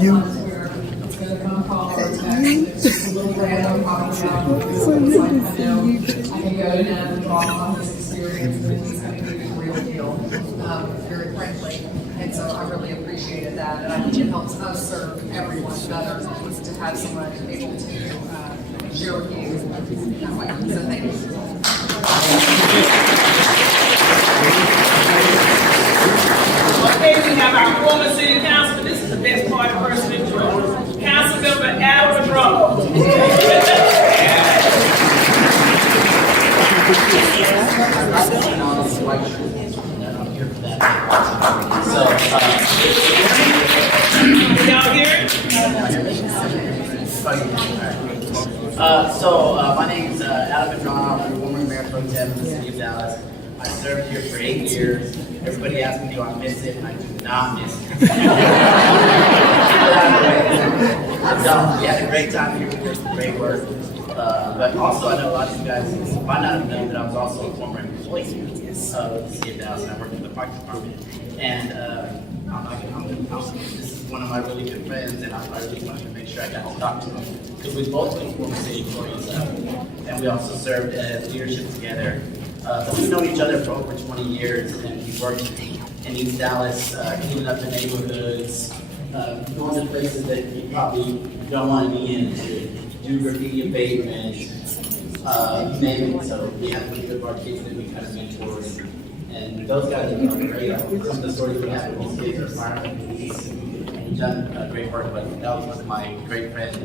you. It's been a phone call or a text. It's just a little random talking about it. It's like, I know I can go to him and draw on his experience and he's going to give you the real deal, very frankly. And so I really appreciated that. And I think it helps us serve everyone better to have someone able to share with you that way. So thank you. Okay, we have our former city councilman. This is the best part of person in Georgia. Councilmember Adam McGough. Y'all hear it? My name is Adam McGough. I'm the former mayor pro tem of the city of Dallas. I served here for 8 years. Everybody asks me, do I miss it? And I do not miss it. I don't. We had a great time here. We did some great work. But also, I know a lot of you guys might not have known that I was also a former employee of the city of Dallas, and I worked in the park department. And this is one of my really good friends, and I really wanted to make sure I got to talk to him. Because we've both been former city employees, and we also served as leadership together. We've known each other for over 20 years, and we've worked in East Dallas, cleaning up the neighborhoods, going to places that you probably don't want to be in, to do graffiti abatement, you name it. So we have a good of our kids that we kind of mentor, and those guys are great. Some of the stories we have with these kids are firemen, police, and we've done great work. But that was with my great friend.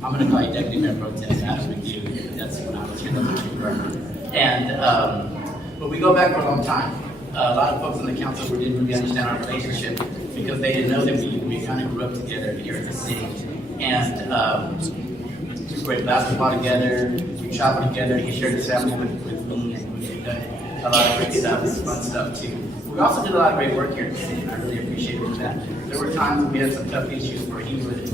I'm going to call you Deputy Mayor Pro Tem Adam McGough. That's when I was here. And but we go back for a long time. A lot of folks on the council didn't really understand our relationship because they didn't know that we kind of grew up together here in the city. And we played basketball together, we traveled together, he shared his family with me, and we've done a lot of great stuff, fun stuff too. We also did a lot of great work here in the city, and I really appreciated that. There were times when we had some tough issues where he would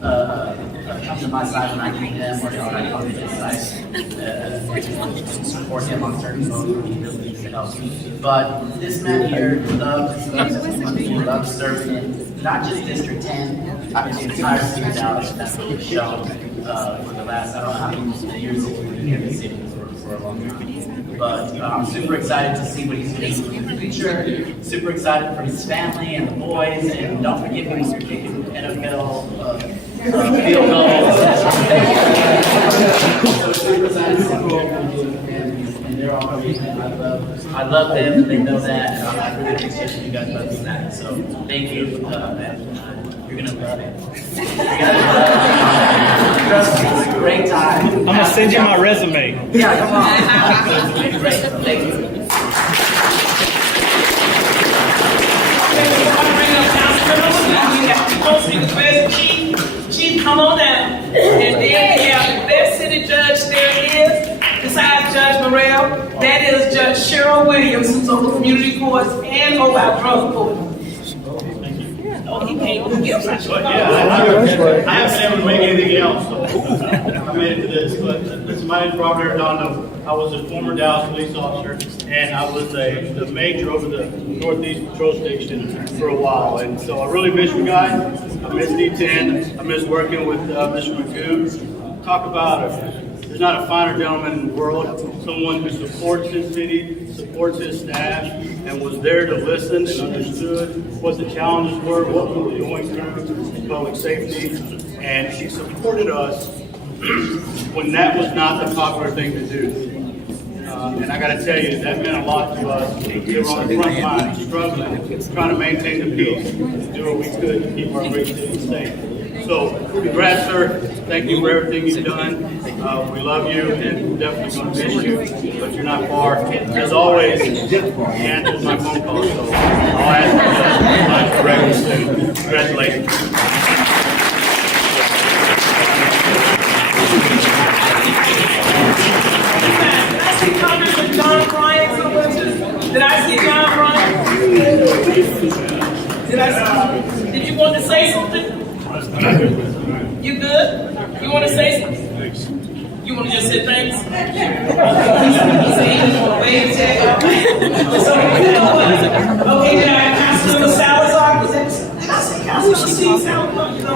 come to my side when I need him, or I come to his side to support him on certain modes when he really needs help. But this man here loves serving in not just District 10, I mean the entire city of Dallas. That's what we've shown for the last, I don't know how many years we've been here in the city for a long time. But I'm super excited to see what he's going to do in the future. Super excited for his family and the boys. And don't forget when you're kicking NFL field goals. So super excited to see what they're going to do with the families. And they're all great. I love them, and they know that. And I really appreciate you guys loving that. So thank you. You're going to love it. Trust me, it's a great time. I'm going to send you my resume. Yeah, come on. Great. Thank you. Chief, come on down. And then we have the best city judge there is, besides Judge Morrell. That is Judge Cheryl Williams, who's over community courts and over our drug court. Oh, he came with gifts. I haven't ever made anything else, so I made it to this. But this is my name is Robert Arredondo. I was a former Dallas police officer, and I was the major over the Northeast Patrol Station for a while. And so I really miss you guys. I miss D10. I miss working with Mr. McGough. Talk about there's not a finer gentleman in the world. Someone who supports his city, supports his staff, and was there to listen and understood what the challenges were, what we were going through in public safety, and he supported us when that was not the popular thing to do. And I got to tell you, that meant a lot to us. We were on the front line, struggling, trying to maintain the peace, do what we could to keep our great city safe. So, congrats, sir. Thank you for everything you've done. We love you, and we're definitely going to miss you, but you're not far. As always, you answered my phone call, so I'll ask you to correct soon. Congratulations. John crying so much? Did I see John crying? Did you want to say something? You good? You want to say something? You want to just say thanks? Okay, now, Councilmember Salazar, did I say Councilmember Salazar?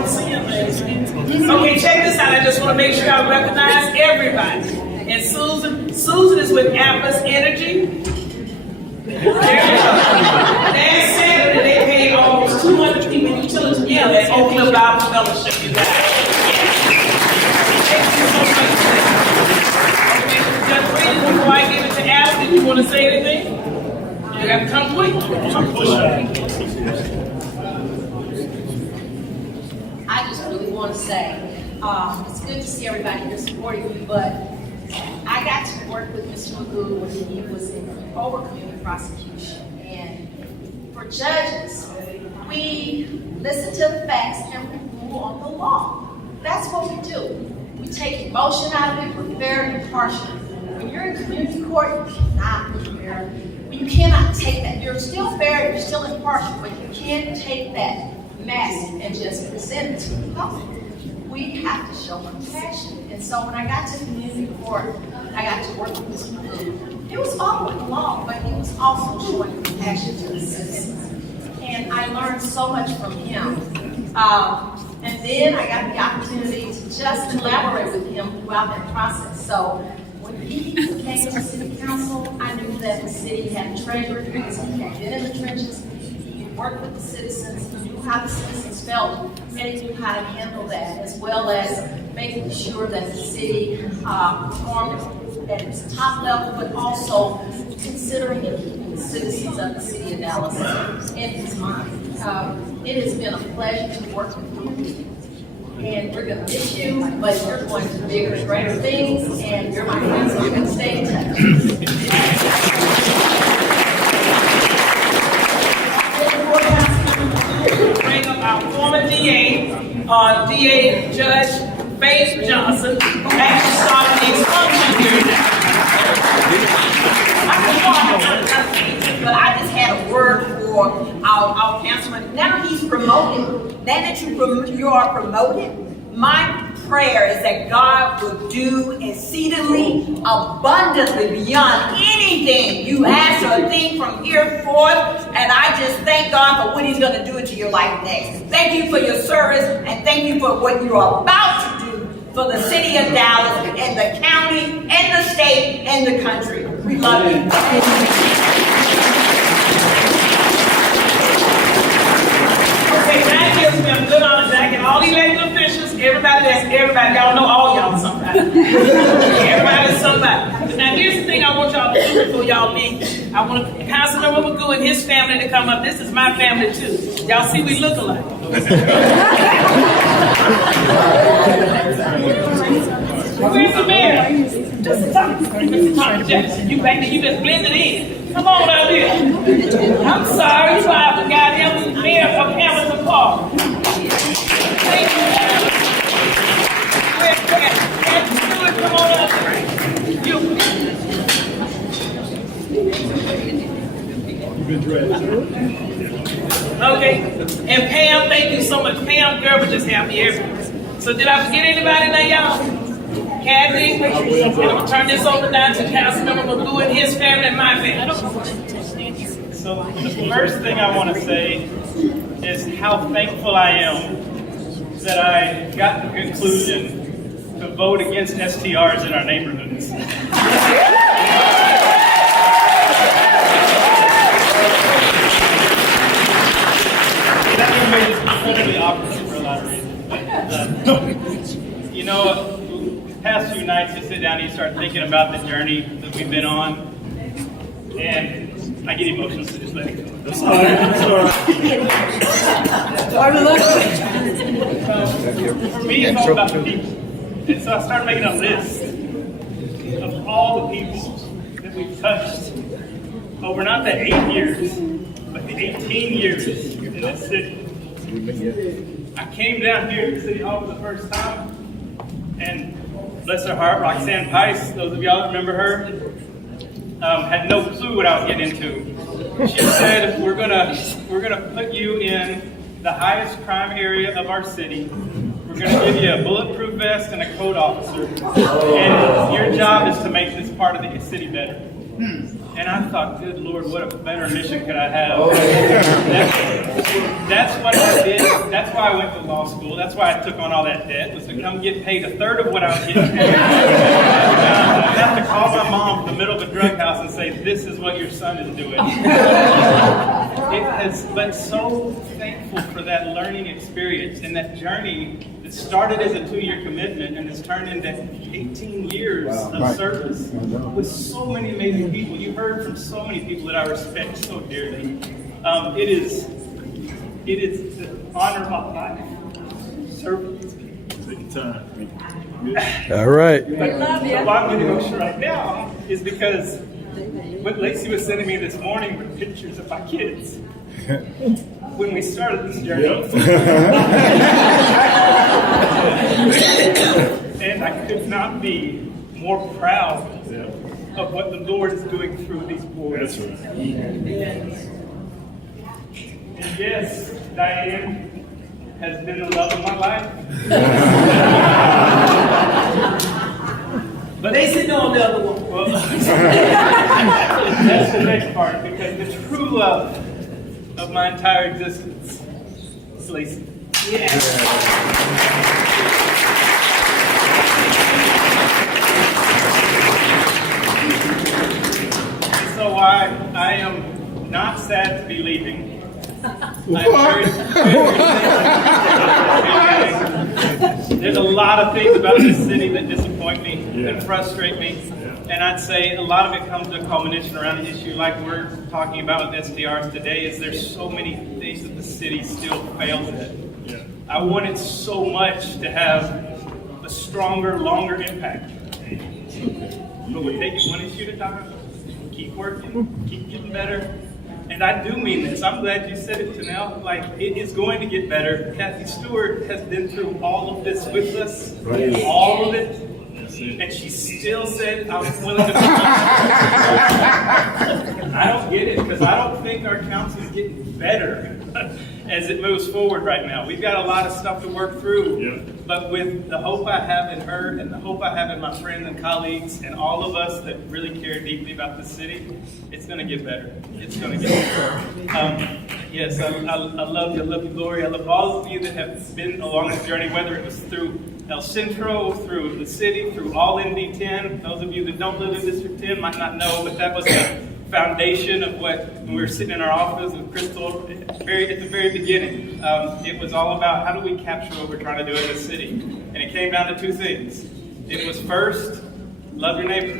want to make sure I recognize everybody. And Susan is with Atlas Energy. There you go. Last Saturday, they paid almost 200 people in utility bill at Oakland Bible Fellowship, you guys. Thank you so much. Judge Reed, before I give it to Ashley, do you want to say anything? You got to come quick. I just really want to say, it's good to see everybody here supporting me, but I got to work with Mr. McGough when he was in over community prosecution. And for judges, we listen to the facts and we rule on the law. That's what we do. We take emotion out of it, we're very impartial. When you're in community court, you cannot be fair. You cannot take that. You're still fair, you're still impartial, but you can't take that mask and just present it to the public. We have to show compassion. And so when I got to community court, I got to work with Mr. McGough. He was following the law, but he was also showing compassion to the citizens. And I learned so much from him. And then I got the opportunity to just collaborate with him throughout that process. So when he came to city council, I knew that the city had a treasurer because he had been in the trenches. He worked with the citizens, he knew how the citizens felt, and he knew how to handle that, as well as making sure that the city performed at its top level, but also considering and keeping the citizens of the city of Dallas in his mind. It has been a pleasure to work with you. And we're going to miss you, but you're going to bigger and greater things, and you're my friend, so we're going to stay in touch. Bring up our former DA, DA Judge Faith Johnson, who actually started the expunction hearing now. But I just had a word for our councilman. Now he's promoted. Now that you are promoted, my prayer is that God will do exceedingly abundantly beyond anything you ask or think from here forth. And I just thank God for what he's going to do into your life next. Thank you for your service, and thank you for what you're about to do for the city of Dallas and the county and the state and the country. We love you. Okay, that gives me a good honor jacket. All the elected officials, everybody, y'all know all y'all somebody. Everybody is somebody. Now here's the thing I want y'all to do before y'all leave. I want Councilmember McGough and his family to come up. This is my family too. Y'all see we look alike. Where's the mayor? Mr. Thomas Jackson, you back there, you just blended in. Come on out here. I'm sorry, you I forgot him, Mayor of Hamilton Park. Thank you. Come on out here. You've been dressed. Okay. And Pam, thank you so much. Pam Gerber just had me everywhere. So did I forget anybody now, y'all? Kathy, I'm going to turn this over now to Councilmember McGough and his family and my family. So the first thing I want to say is how thankful I am that I got the conclusion to vote against STRs in our neighborhoods. That made it incredibly awkward for a lot of reasons. You know, the past few nights you sit down and you start thinking about the journey that we've been on, and I get emotional, so just let it go. That's all right. For me, it's all about the people. And so I started making a list of all the people that we've touched over not the 8 years, but the 18 years in this city. I came down here to City Hall for the first time, and bless her heart, Roxanne Pice, those of y'all that remember her, had no clue what I was getting into. She said, we're gonna put you in the highest crime area of our city. We're gonna give you a bulletproof vest and a code officer, and your job is to make this part of the city better. And I thought, good Lord, what a better mission could I have? That's what I did. That's why I went to law school. That's why I took on all that debt, was to come get paid a third of what I was getting paid. I have to call my mom in the middle of a drug house and say, this is what your son is doing. It has been so thankful for that learning experience and that journey that started as a 2-year commitment and has turned into 18 years of service with so many amazing people. You heard from so many people that I respect so dearly. It is the honor of my life to serve these people. All right. But why I'm getting emotional right now is because what Lacey was sending me this morning were pictures of my kids when we started this journey. And I could not be more proud of what the Lord is doing through these boys. And yes, Diane has been the love of my life. But they sit on the other one. Well, that's the next part, because the true love of my entire existence is Lacey. Yeah. So I am not sad to be leaving. There's a lot of things about this city that disappoint me and frustrate me. And I'd say a lot of it comes to a culmination around an issue like we're talking about with STRs today, is there's so many things that the city still fails at. I wanted so much to have a stronger, longer impact. But we're taking one issue at a time, keep working, keep getting better. And I do mean this. I'm glad you said it, Janelle. Like, it is going to get better. Kathy Stewart has been through all of this with us, all of it. And she still said, I'm willing to. I don't get it, because I don't think our council is getting better as it moves forward right now. We've got a lot of stuff to work through. But with the hope I have in her and the hope I have in my friends and colleagues and all of us that really care deeply about the city, it's going to get better. It's going to get better. Yes, I love you. I love you, Lori. I love all of you that have been along this journey, whether it was through El Centro, through the city, through all in D10. Those of you that don't live in District 10 might not know, but that was the foundation of what, when we were sitting in our office with Crystal at the very beginning. It was all about how do we capture what we're trying to do in this city. And it came down to 2 things. It was first, love your neighbor.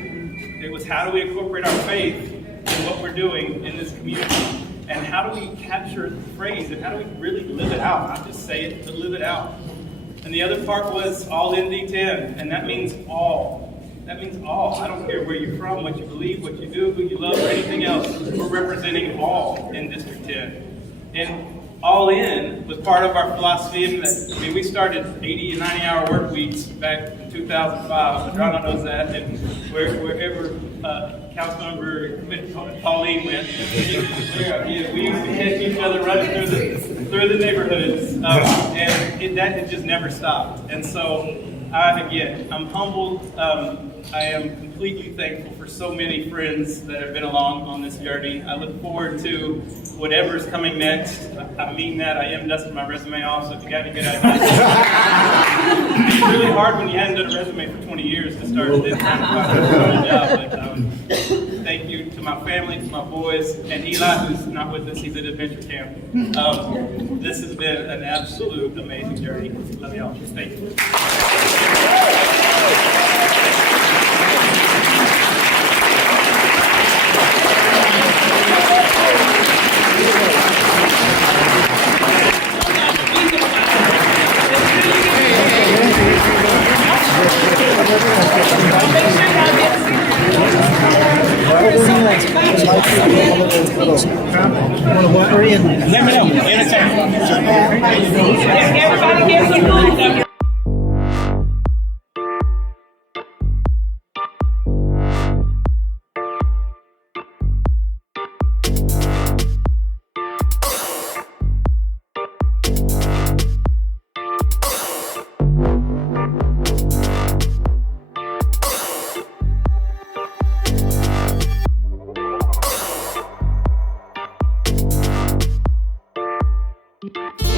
It was how do we incorporate our faith in what we're doing in this community. And how do we capture the phrase and how do we really live it out? Not just say it, but live it out. And the other part was all in D10, and that means all. That means all. I don't care where you're from, what you believe, what you do, who you love, or anything else. We're representing all in District 10. And all in was part of our philosophy. And we started 80 and 90-hour work weeks back in 2005. Madrona knows that. And wherever Councilmember Pauline went, we used to catch each other running through the neighborhoods. And that had just never stopped. And so, I'm humbled. I am completely thankful for so many friends that have been along on this journey. I look forward to whatever's coming next. I mean that. I am dusting my resume off, so if you got any good ideas. It's really hard when you haven't done a resume for 20 years to start this kind of job. But thank you to my family, to my boys, and Eli, who's not with us. He's at adventure camp. This has been an absolute amazing journey. Love y'all. Thank you. Let me know. Anytime. Everybody gets a food. you.